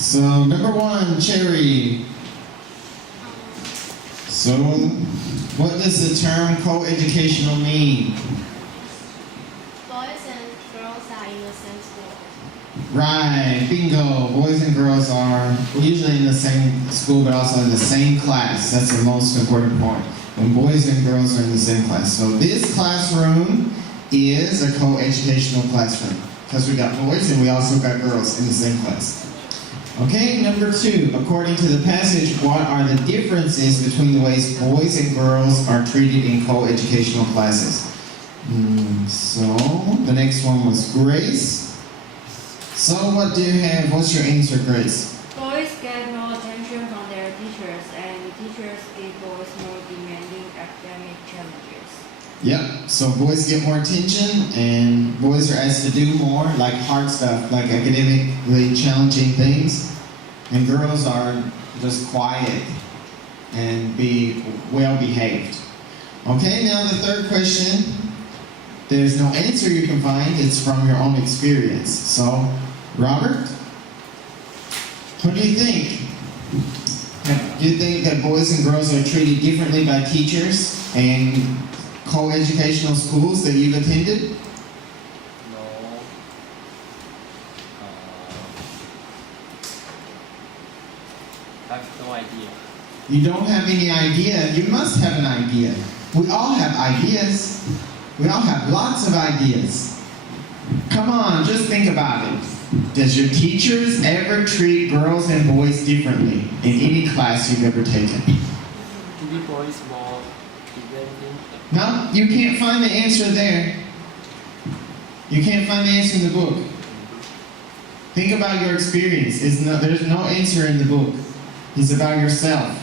So number one, Cherry. So what does the term co-educational mean? Boys and girls are in the same school. Right, bingo. Boys and girls are usually in the same school, but also in the same class. That's the most important point. When boys and girls are in the same class. So this classroom is a co-educational classroom because we got boys and we also got girls in the same class. Okay, number two. According to the passage, what are the differences between the ways boys and girls are treated in co-educational classes? So the next one was Grace. So what do you have? What's your answer, Grace? Boys get more attention from their teachers, and teachers give boys more demanding academic challenges. Yep, so boys get more attention, and boys are asked to do more, like hard stuff, like academically challenging things, and girls are just quiet and be well-behaved. Okay, now the third question. There's no answer you can find, it's from your own experience. So, Robert, what do you think? Do you think that boys and girls are treated differently by teachers and co-educational schools that you've attended? No. I have no idea. You don't have any idea. You must have an idea. We all have ideas. We all have lots of ideas. Come on, just think about it. Does your teachers ever treat girls and boys differently in any class you've ever taken? Give boys more demanding. No, you can't find the answer there. You can't find the answer in the book. Think about your experience. There's no answer in the book. It's about yourself.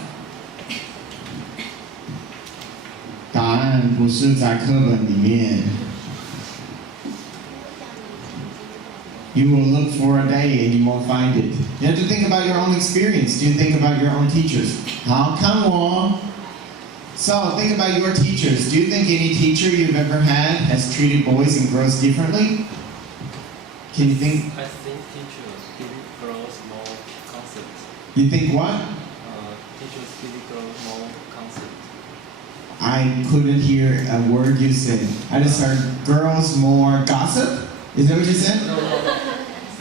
答案不是在课本里面。You will look for a day and you won't find it. You have to think about your own experience. Do you think about your own teachers? 好，看我。So think about your teachers. Do you think any teacher you've ever had has treated boys and girls differently? Can you think? I think teachers give girls more concepts. You think what? Teachers give girls more concepts. I couldn't hear a word you said. I just heard girls more gossip. Is that what you said? No.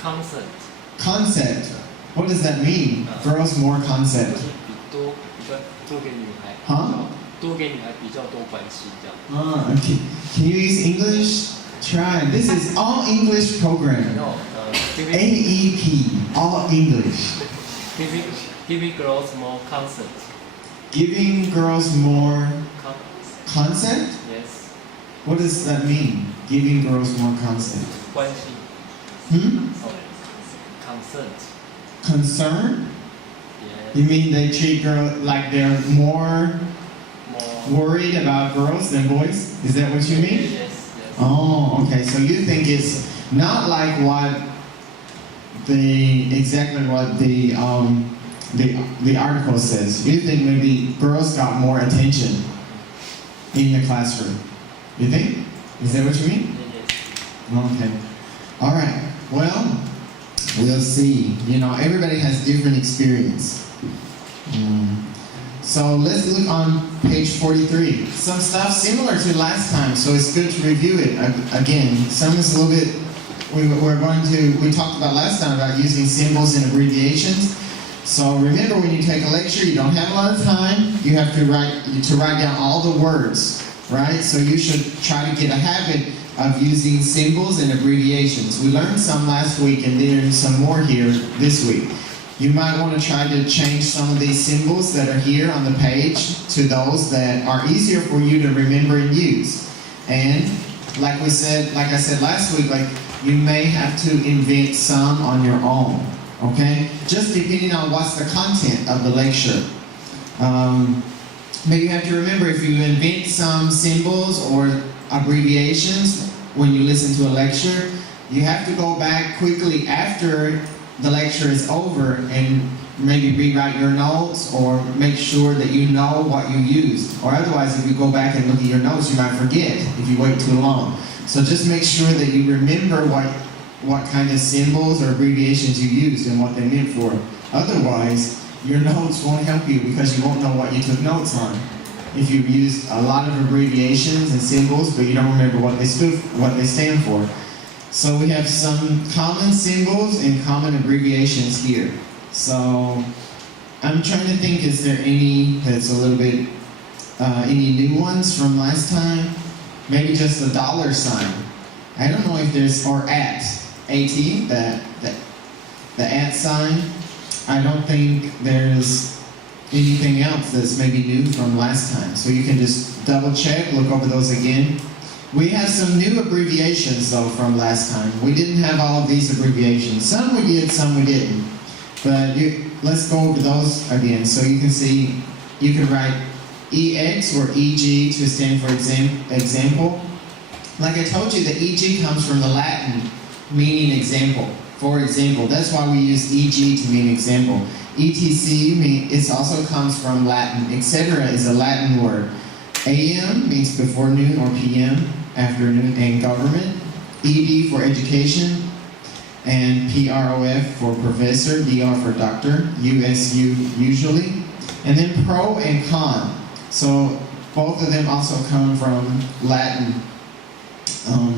Concept. Concept. What does that mean? Girls more concept. 多给女孩。 Huh? 多给女孩比较多关系这样。Okay. Can you use English? Try. This is all English program. No. AEP. All English. Giving girls more concepts. Giving girls more concept? Yes. What does that mean? Giving girls more concept. 关系。Consent. Concern? Yes. You mean they treat girls like they're more worried about girls than boys? Is that what you mean? Yes. Oh, okay. So you think it's not like exactly what the article says. You think maybe girls got more attention in the classroom. You think? Is that what you mean? Yes. Okay. All right. Well, we'll see. You know, everybody has different experience. So let's look on page 43. Some stuff similar to last time, so it's good to review it again. Some is a little bit, we talked about last time about using symbols and abbreviations. So remember, when you take a lecture, you don't have a lot of time. You have to write down all the words, right? So you should try to get a habit of using symbols and abbreviations. We learned some last week and then some more here this week. You might want to try to change some of these symbols that are here on the page to those that are easier for you to remember and use. And like I said last week, you may have to invent some on your own, okay? Just depending on what's the content of the lecture. Maybe you have to remember, if you invent some symbols or abbreviations when you listen to a lecture, you have to go back quickly after the lecture is over and maybe rewrite your notes or make sure that you know what you used. Or otherwise, if you go back and look at your notes, you might forget if you wait too long. So just make sure that you remember what kind of symbols or abbreviations you used and what they meant for. Otherwise, your notes won't help you because you won't know what you took notes on. If you used a lot of abbreviations and symbols, but you don't remember what they stand for. So we have some common symbols and common abbreviations here. So I'm trying to think, is there any that's a little bit, any new ones from last time? Maybe just a dollar sign. I don't know if there's, or at, AT, the at sign. I don't think there's anything else that's maybe new from last time. So you can just double check, look over those again. We have some new abbreviations though from last time. We didn't have all of these abbreviations. Some we did, some we didn't. But let's go over those again. So you can see, you can write EX or EG to stand for example. Like I told you, the EG comes from the Latin meaning example. For example, that's why we use EG to mean example. ETC, it also comes from Latin. Etc. is a Latin word. AM means before noon or PM, afternoon, and government. ED for education, and PROF for professor, DR for doctor, USU usually. And then pro and con. So both of them also come from Latin.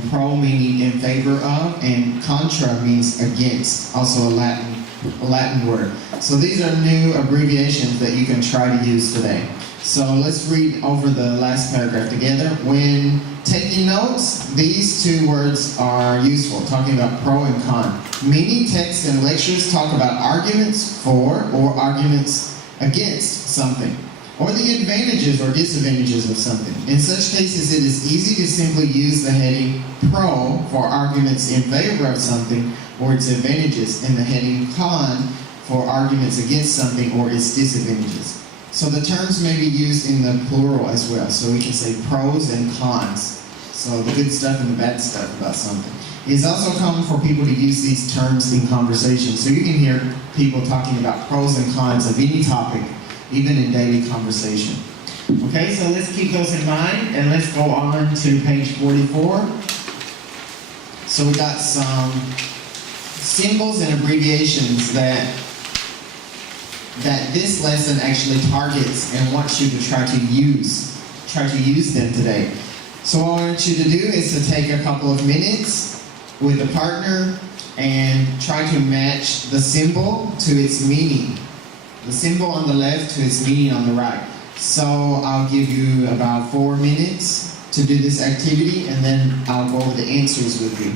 Pro meaning in favor of, and contra means against, also a Latin word. So these are new abbreviations that you can try to use today. So let's read over the last paragraph together. When taking notes, these two words are useful, talking about pro and con. Many texts and lectures talk about arguments for or arguments against something, or the advantages or disadvantages of something. In such cases, it is easy to simply use the heading pro for arguments in favor of something or its advantages, and the heading con for arguments against something or its disadvantages. So the terms may be used in the plural as well. So we can say pros and cons. So the good stuff and the bad stuff about something. It's also common for people to use these terms in conversation. So you can hear people talking about pros and cons of any topic, even in daily conversation. Okay, so let's keep those in mind, and let's go on to page 44. So we got some symbols and abbreviations that this lesson actually targets and wants you to try to use them today. So what I want you to do is to take a couple of minutes with a partner and try to match the symbol to its meaning. The symbol on the left to its meaning on the right. So I'll give you about 4 minutes to do this activity, and then I'll go over the answers with you.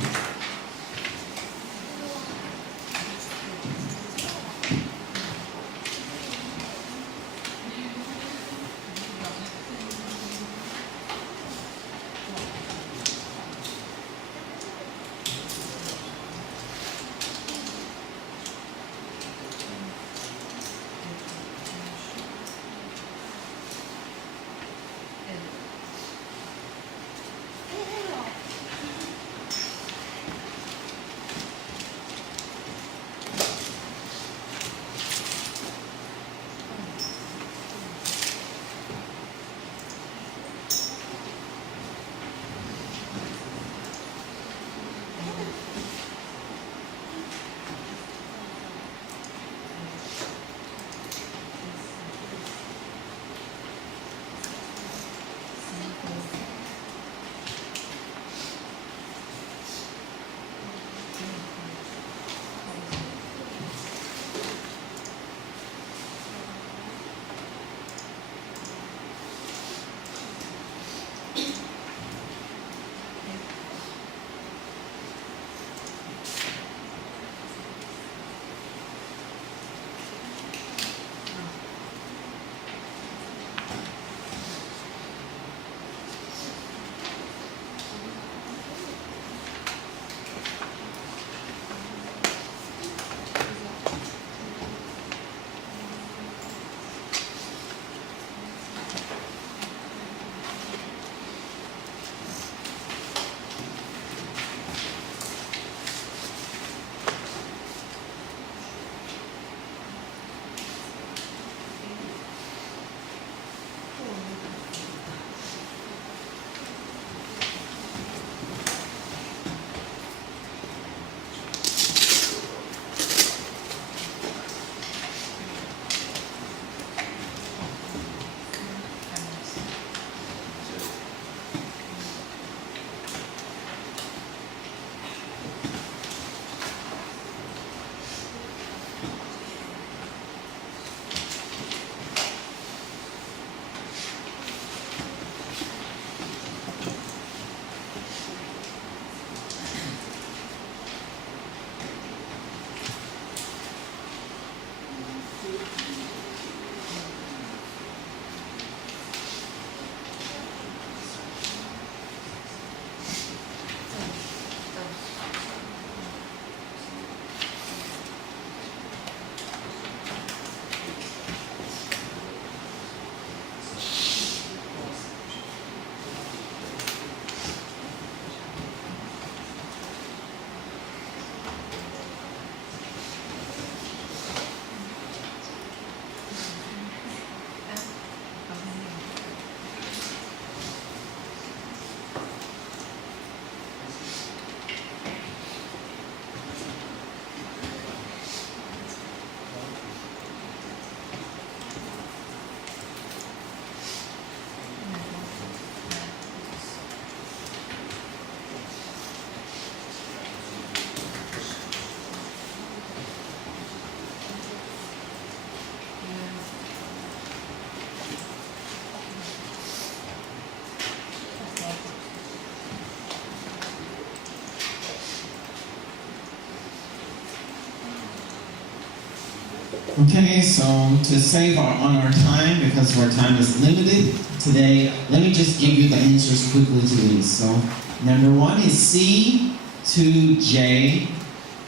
Okay, so to save on our time, because our time is limited today, let me just give you the answers quickly to these. So, number 1 is C, 2J,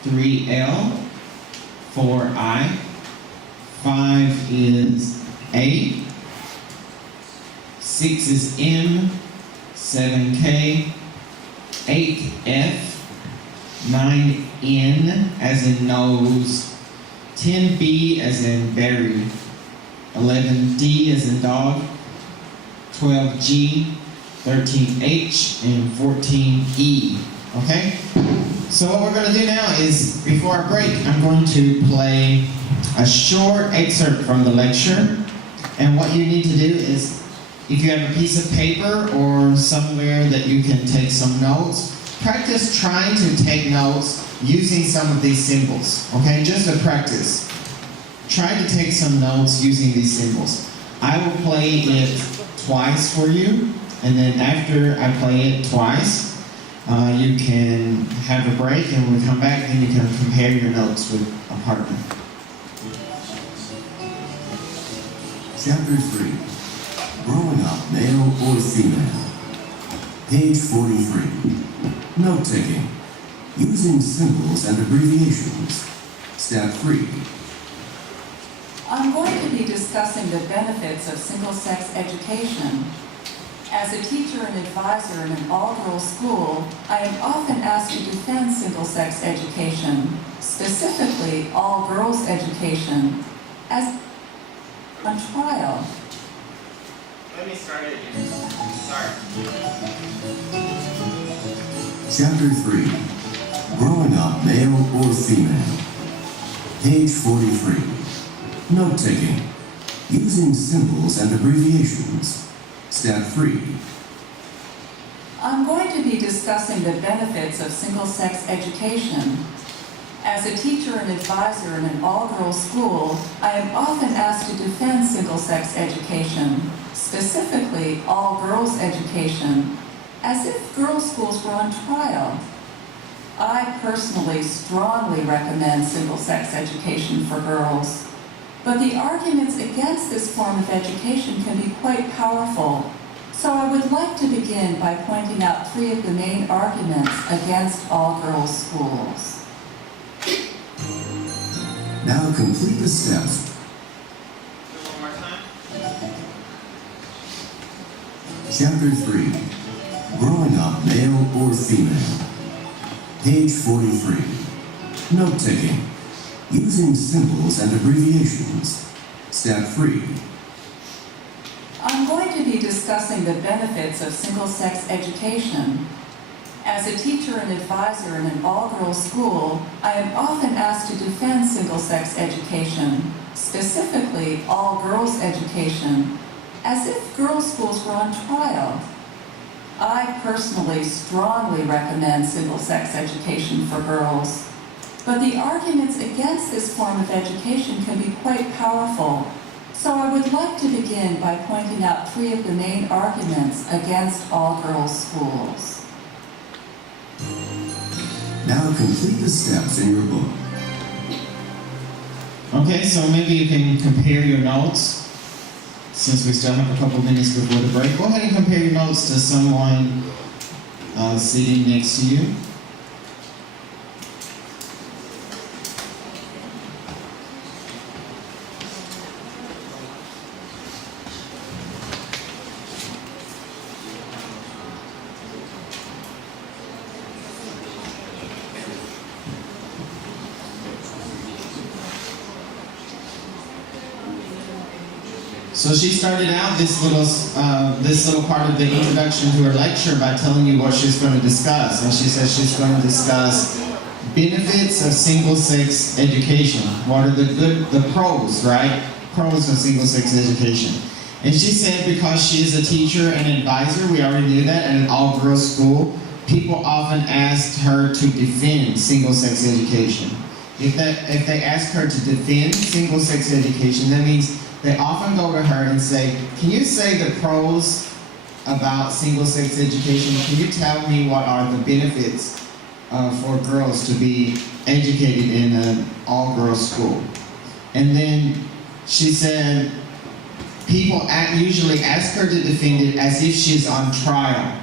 3L, 4I, 5 is A, 6 is M, 7K, 8F, 9N as in nose, 10B as in berry, 11D as in dog, 12G, 13H, and 14E. Okay? So what we're going to do now is, before our break, I'm going to play a short excerpt from the lecture. And what you need to do is, if you have a piece of paper or somewhere that you can take some notes, practice trying to take notes using some of these symbols, okay? Just a practice. Try to take some notes using these symbols. I will play it twice for you, and then after I play it twice, you can have a break, and when we come back, then you can compare your notes with a partner. Chapter 3, Growing Up, Male or Female. Page 43. Note-taking. Using symbols and abbreviations. Step 3. I'm going to be discussing the benefits of single-sex education. As a teacher and advisor in an all-girls school, I am often asked to defend single-sex education, specifically all-girls education, as on trial. Let me start it again. Sorry. Chapter 3, Growing Up, Male or Female. Page 43. Note-taking. Using symbols and abbreviations. Step 3. I'm going to be discussing the benefits of single-sex education. As a teacher and advisor in an all-girls school, I am often asked to defend single-sex education, specifically all-girls education, as if girls' schools were on trial. I personally strongly recommend single-sex education for girls, but the arguments against this form of education can be quite powerful. So I would like to begin by pointing out 3 of the main arguments against all-girls schools. Now complete the steps. One more time. Chapter 3, Growing Up, Male or Female. Page 43. Note-taking. Using symbols and abbreviations. Step 3. I'm going to be discussing the benefits of single-sex education. As a teacher and advisor in an all-girls school, I am often asked to defend single-sex education, specifically all-girls education, as if girls' schools were on trial. I personally strongly recommend single-sex education for girls, but the arguments against this form of education can be quite powerful. So I would like to begin by pointing out 3 of the main arguments against all-girls schools. Now complete the steps in your book. Okay, so maybe you can compare your notes. Since we still have a couple minutes before the break, go ahead and compare your notes to someone sitting next to you. So she started out this little part of the introduction to her lecture by telling you what she's going to discuss. And she says she's going to discuss benefits of single-sex education. What are the pros, right? Pros of single-sex education. And she said because she is a teacher and advisor, we already knew that, at an all-girls school, people often asked her to defend single-sex education. If they ask her to defend single-sex education, that means they often go to her and say, can you say the pros about single-sex education? Can you tell me what are the benefits for girls to be educated in an all-girls school? And then she said, people usually ask her to defend it as if she's on trial.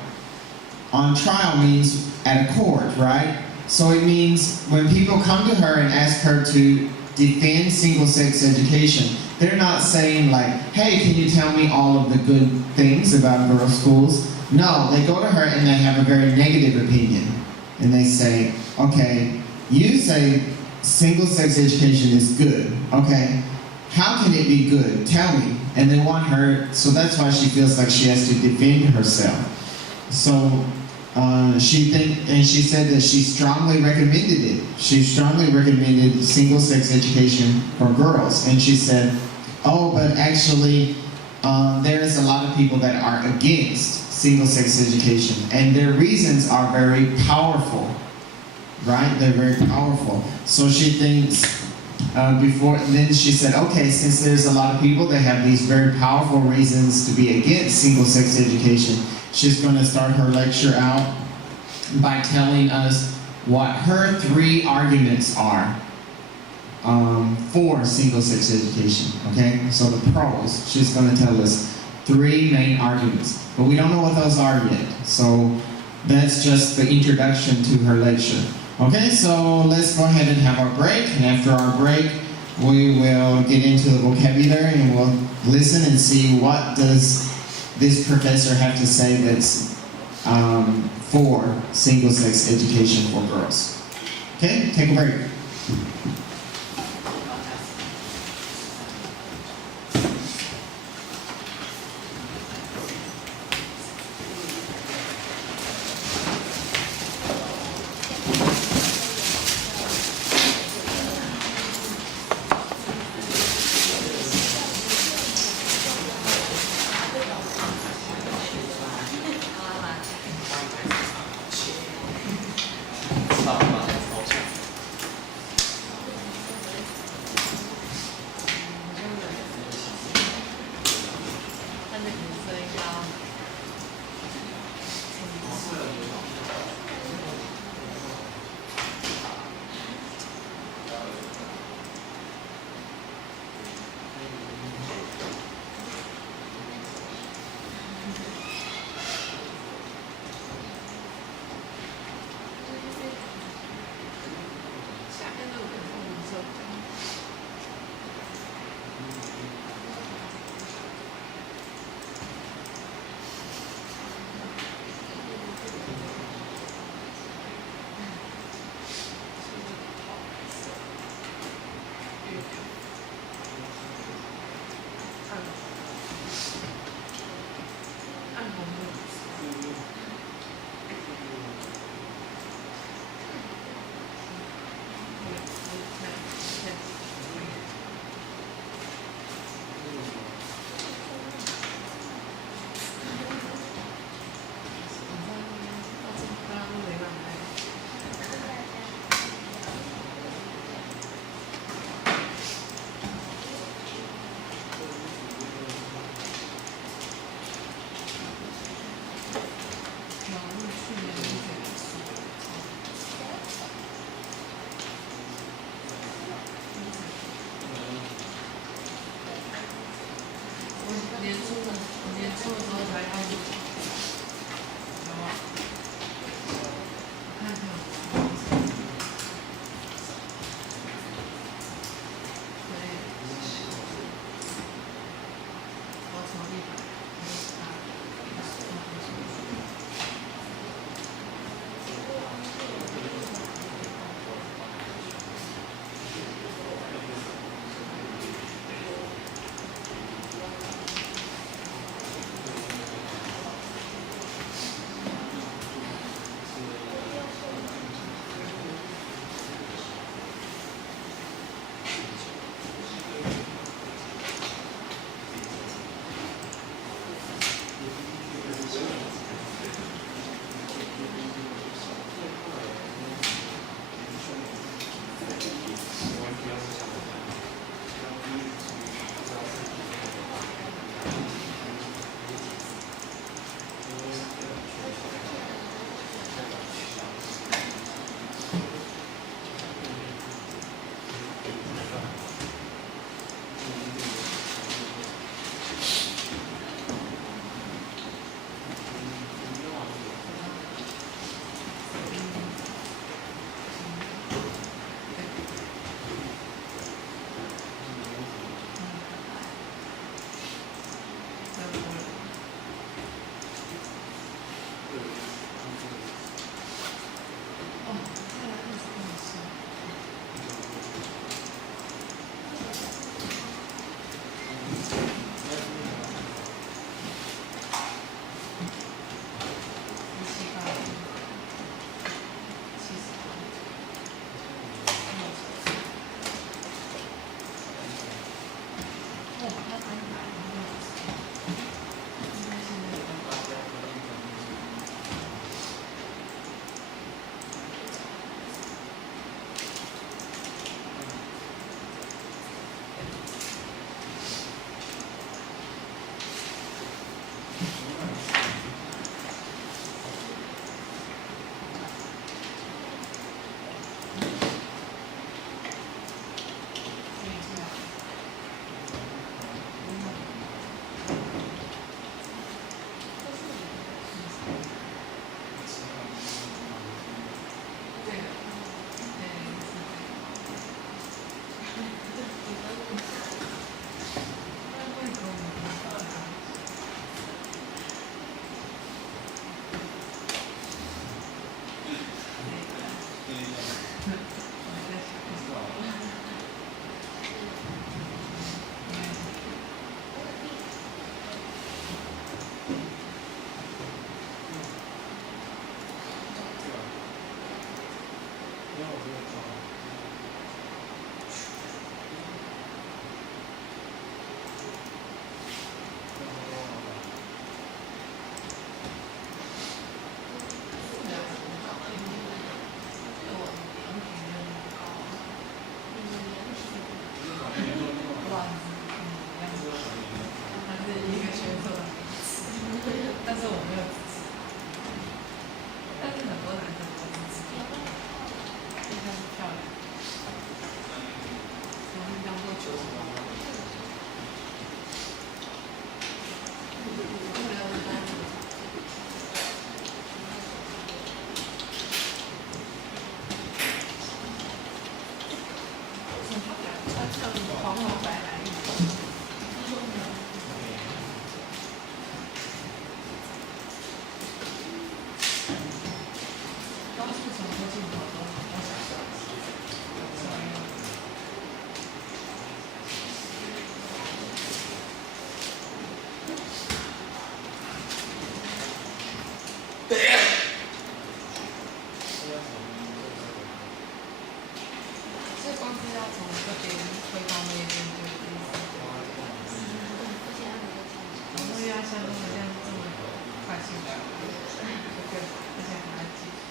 On trial means at a court, right? So it means when people come to her and ask her to defend single-sex education, they're not saying like, hey, can you tell me all of the good things about girls' schools? No, they go to her and they have a very negative opinion. And they say, okay, you say single-sex education is good, okay? How can it be good? Tell me. And they want her, so that's why she feels like she has to defend herself. So she said that she strongly recommended it. She strongly recommended single-sex education for girls. And she said, oh, but actually, there's a lot of people that are against single-sex education. And their reasons are very powerful, right? They're very powerful. So she thinks, then she said, okay, since there's a lot of people that have these very powerful reasons to be against single-sex education, she's going to start her lecture out by telling us what her 3 arguments are for single-sex education, okay? So the pros, she's going to tell us 3 main arguments, but we don't know what those are yet. So that's just the introduction to her lecture. Okay, so let's go ahead and have our break, and after our break, we will get into the vocabulary and we'll listen and see what does this professor have to say that's for single-sex education for girls. Okay, take a break. 要从这边推到那边的意思。然后又要像他们这样这么快速的，而且还要解释。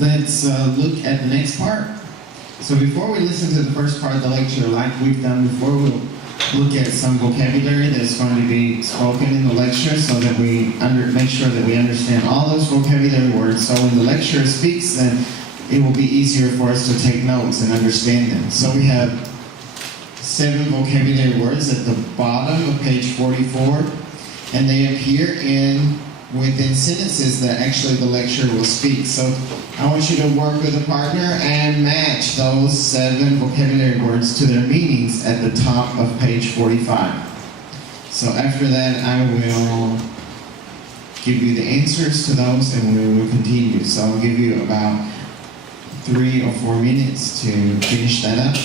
Let's look at the next part. So before we listen to the first part of the lecture, like we've done before, we'll look at some vocabulary that's going to be spoken in the lecture so that we make sure that we understand all those vocabulary words. So when the lecturer speaks, then it will be easier for us to take notes and understand them. So we have 7 vocabulary words at the bottom of page 44, and they appear within sentences that actually the lecturer will speak. So I want you to work with a partner and match those 7 vocabulary words to their meanings at the top of page 45. So after that, I will give you the answers to those and we will continue. So I'll give you about 3 or 4 minutes to finish that up.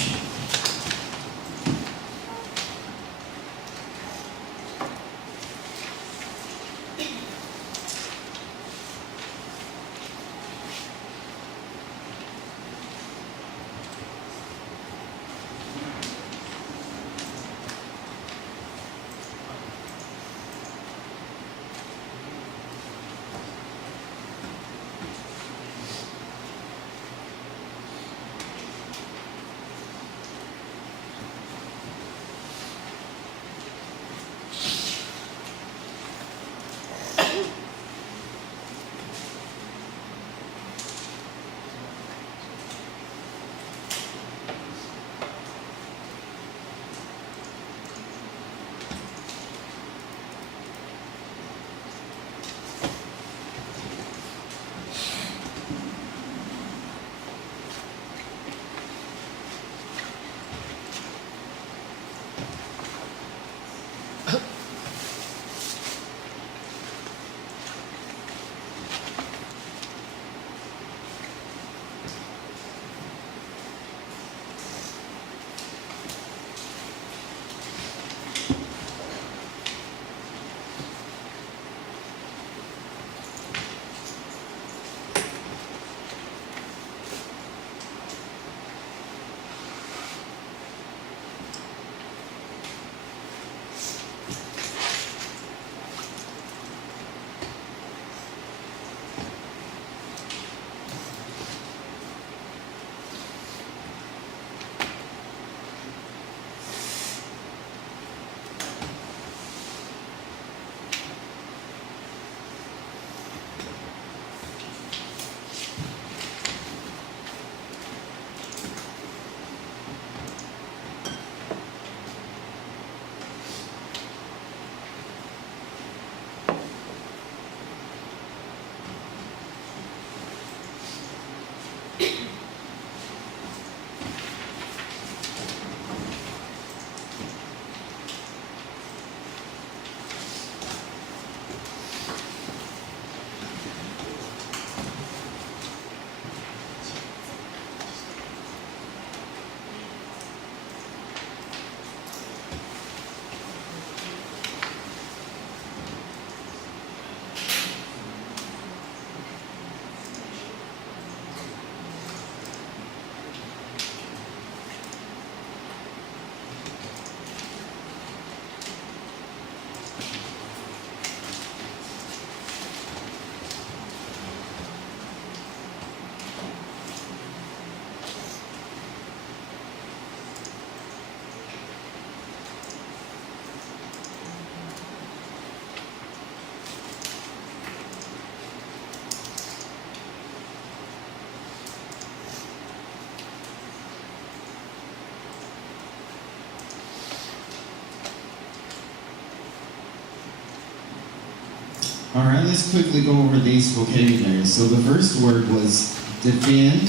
All right, let's quickly go over these vocabularies. So the first word was defend.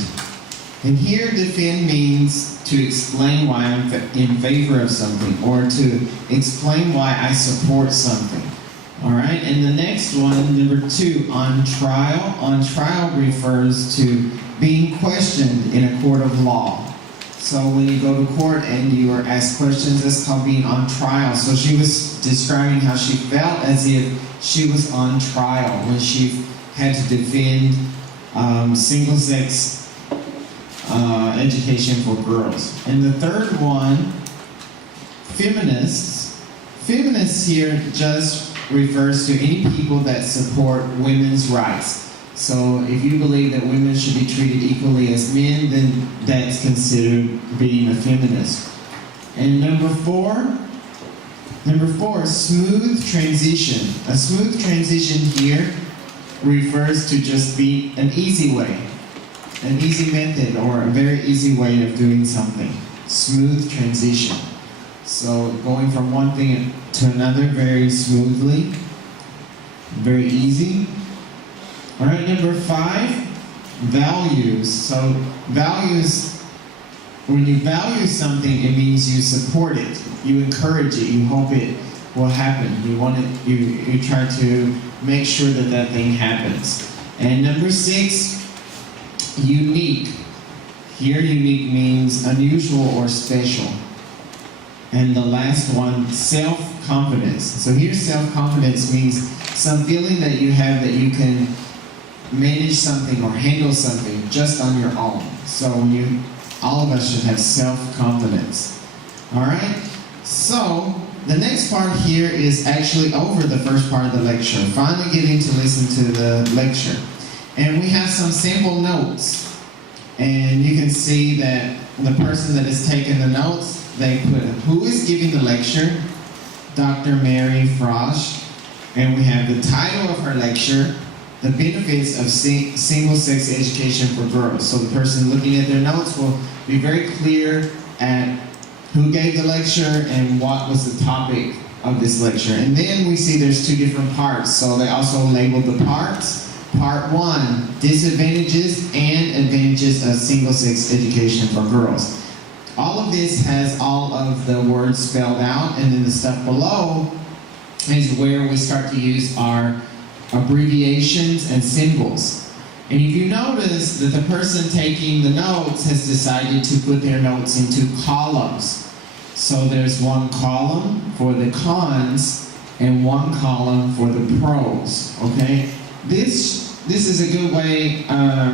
And here, defend means to explain why I'm in favor of something or to explain why I support something. All right, and the next one, number 2, on trial. On trial refers to being questioned in a court of law. So when you go to court and you are asked questions, that's called being on trial. So she was describing how she felt as if she was on trial when she had to defend single-sex education for girls. And the third one, feminists. Feminists here just refers to any people that support women's rights. So if you believe that women should be treated equally as men, then that's considered being a feminist. And number four, smooth transition. A smooth transition here refers to just be an easy way, an easy method, or a very easy way of doing something. Smooth transition. So going from one thing to another very smoothly, very easy. All right, number 5, values. So values, when you value something, it means you support it, you encourage it, you hope it will happen. You want it, you try to make sure that that thing happens. And number 6, unique. Here, unique means unusual or special. And the last one, self-confidence. So here, self-confidence means some feeling that you have that you can manage something or handle something just on your own. So all of us should have self-confidence. All right? So the next part here is actually over the first part of the lecture. Finally getting to listen to the lecture. And we have some sample notes. And you can see that the person that is taking the notes, they put who is giving the lecture, Dr. Mary Frosch. And we have the title of her lecture, the benefits of single-sex education for girls. So the person looking at their notes will be very clear at who gave the lecture and what was the topic of this lecture. And then we see there's 2 different parts. So they also labeled the parts. Part 1, disadvantages and advantages of single-sex education for girls. All of this has all of the words spelled out, and then the stuff below is where we start to use our abbreviations and symbols. And if you notice that the person taking the notes has decided to put their notes into columns. So there's one column for the cons and one column for the pros, okay? This is a good way,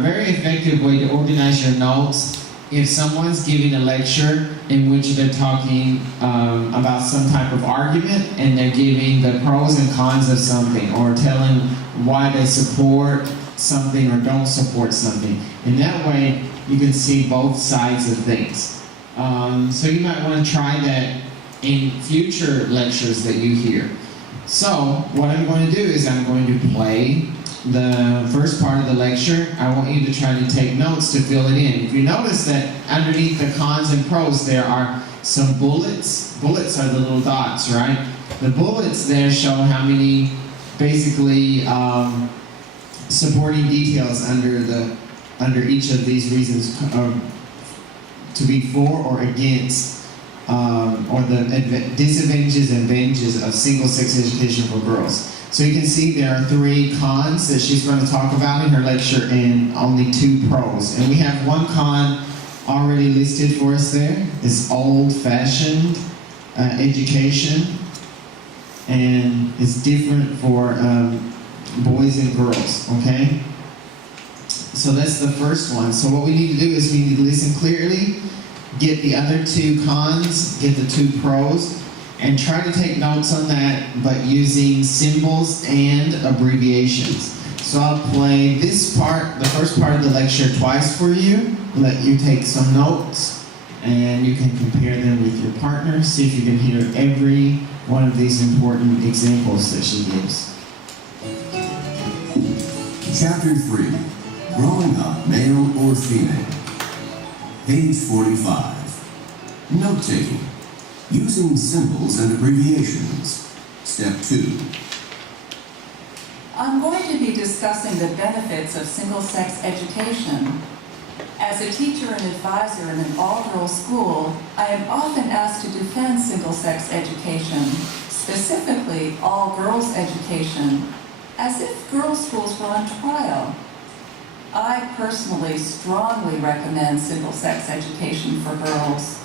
very effective way to organize your notes. If someone's giving a lecture in which they're talking about some type of argument and they're giving the pros and cons of something or telling why they support something or don't support something. In that way, you can see both sides of things. So you might want to try that in future lectures that you hear. So what I'm going to do is I'm going to play the first part of the lecture. I want you to try to take notes to fill it in. If you notice that underneath the cons and pros there are some bullets. Bullets are the little dots, right? The bullets there show how many basically supporting details under each of these reasons to be for or against or the disadvantages and advantages of single-sex education for girls. So you can see there are 3 cons that she's going to talk about in her lecture and only 2 pros. And we have one con already listed for us there. It's old-fashioned education, and it's different for boys and girls, okay? So that's the first one. So what we need to do is we need to listen clearly, get the other 2 cons, get the 2 pros, and try to take notes on that, but using symbols and abbreviations. So I'll play this part, the first part of the lecture, twice for you, let you take some notes, and you can compare them with your partner, see if you can hear every one of these important examples that she gives. Chapter 3, Growing Up, Male or Female. Page 45. Note-taking. Using symbols and abbreviations. Step 2. I'm going to be discussing the benefits of single-sex education. As a teacher and advisor in an all-girls school, I am often asked to defend single-sex education, specifically all-girls education, as if girls' schools were on trial. I personally strongly recommend single-sex education for girls,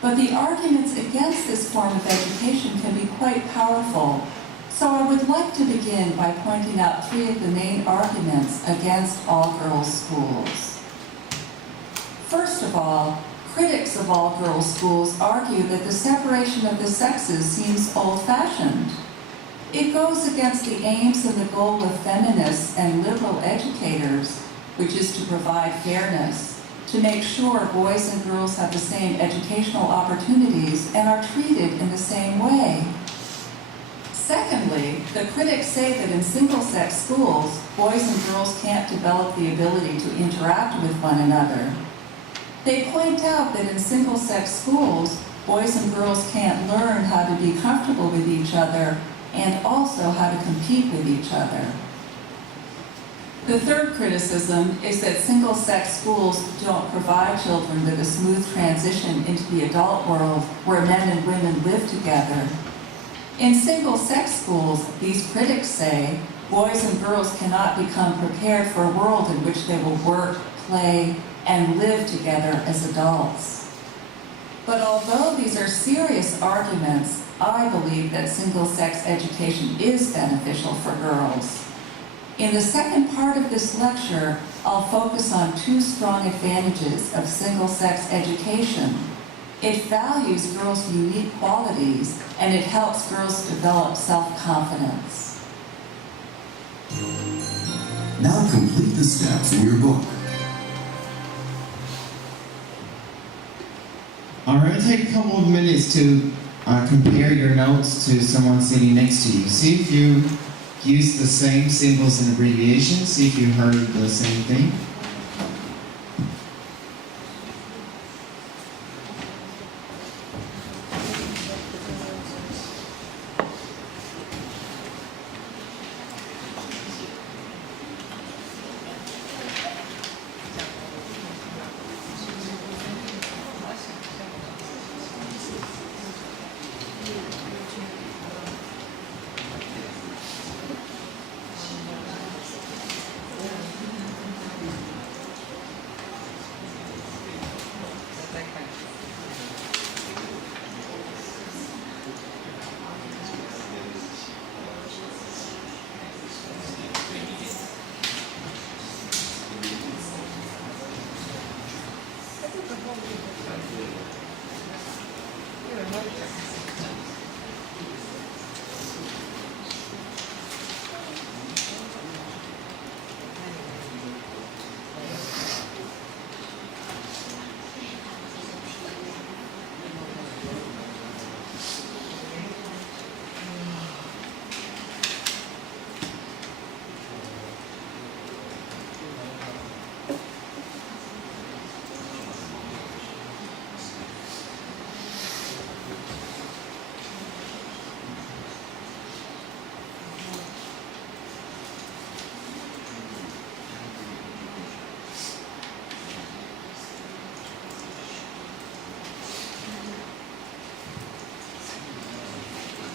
but the arguments against this form of education can be quite powerful. So I would like to begin by pointing out three of the main arguments against all-girls schools. First of all, critics of all-girls schools argue that the separation of the sexes seems old-fashioned. It goes against the aims and the goal of feminists and liberal educators, which is to provide fairness, to make sure boys and girls have the same educational opportunities and are treated in the same way. Secondly, the critics say that in single-sex schools, boys and girls can't develop the ability to interact with one another. They point out that in single-sex schools, boys and girls can't learn how to be comfortable with each other and also how to compete with each other. The third criticism is that single-sex schools don't provide children with a smooth transition into the adult world where men and women live together. In single-sex schools, these critics say, boys and girls cannot become prepared for a world in which they will work, play, and live together as adults. But although these are serious arguments, I believe that single-sex education is beneficial for girls. In the second part of this lecture, I'll focus on two strong advantages of single-sex education. It values girls' unique qualities, and it helps girls develop self-confidence. Now complete the steps in your book. All right, take a couple of minutes to compare your notes to someone sitting next to you. See if you use the same symbols and abbreviations. See if you heard the same thing.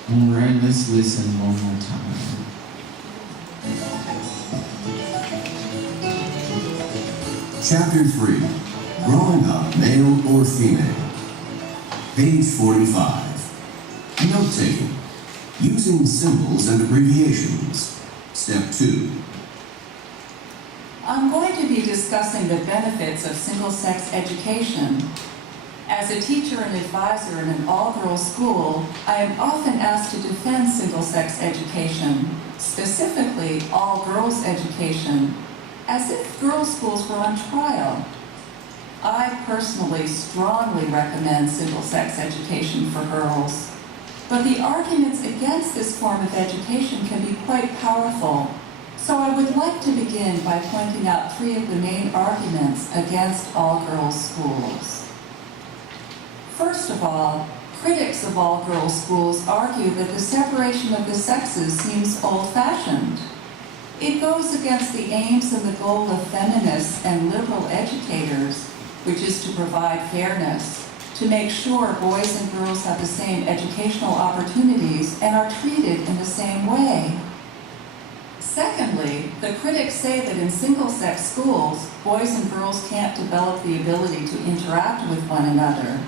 All right, let's listen one more time. Chapter 3. Growing Up, Male or Female. Page 45. Note-taking. Using symbols and abbreviations. Step 2. I'm going to be discussing the benefits of single-sex education. As a teacher and advisor in an all-girls school, I am often asked to defend single-sex education, specifically all-girls education, as if girls' schools were on trial. I personally strongly recommend single-sex education for girls, but the arguments against this form of education can be quite powerful. So I would like to begin by pointing out three of the main arguments against all-girls schools. First of all, critics of all-girls schools argue that the separation of the sexes seems old-fashioned. It goes against the aims and the goal of feminists and liberal educators, which is to provide fairness, to make sure boys and girls have the same educational opportunities and are treated in the same way. Secondly, the critics say that in single-sex schools, boys and girls can't develop the ability to interact with one another.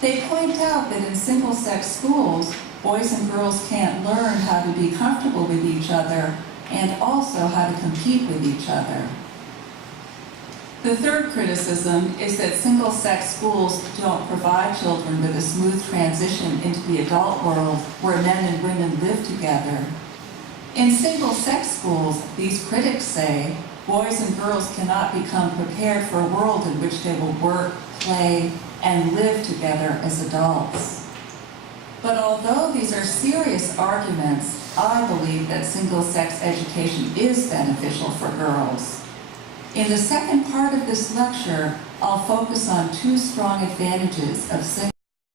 They point out that in single-sex schools, boys and girls can't learn how to be comfortable with each other and also how to compete with each other. The third criticism is that single-sex schools don't provide children with a smooth transition into the adult world where men and women live together. In single-sex schools, these critics say, boys and girls cannot become prepared for a world in which they will work, play, and live together as adults. But although these are serious arguments, I believe that single-sex education is beneficial for girls. In the second part of this lecture, I'll focus on two strong advantages of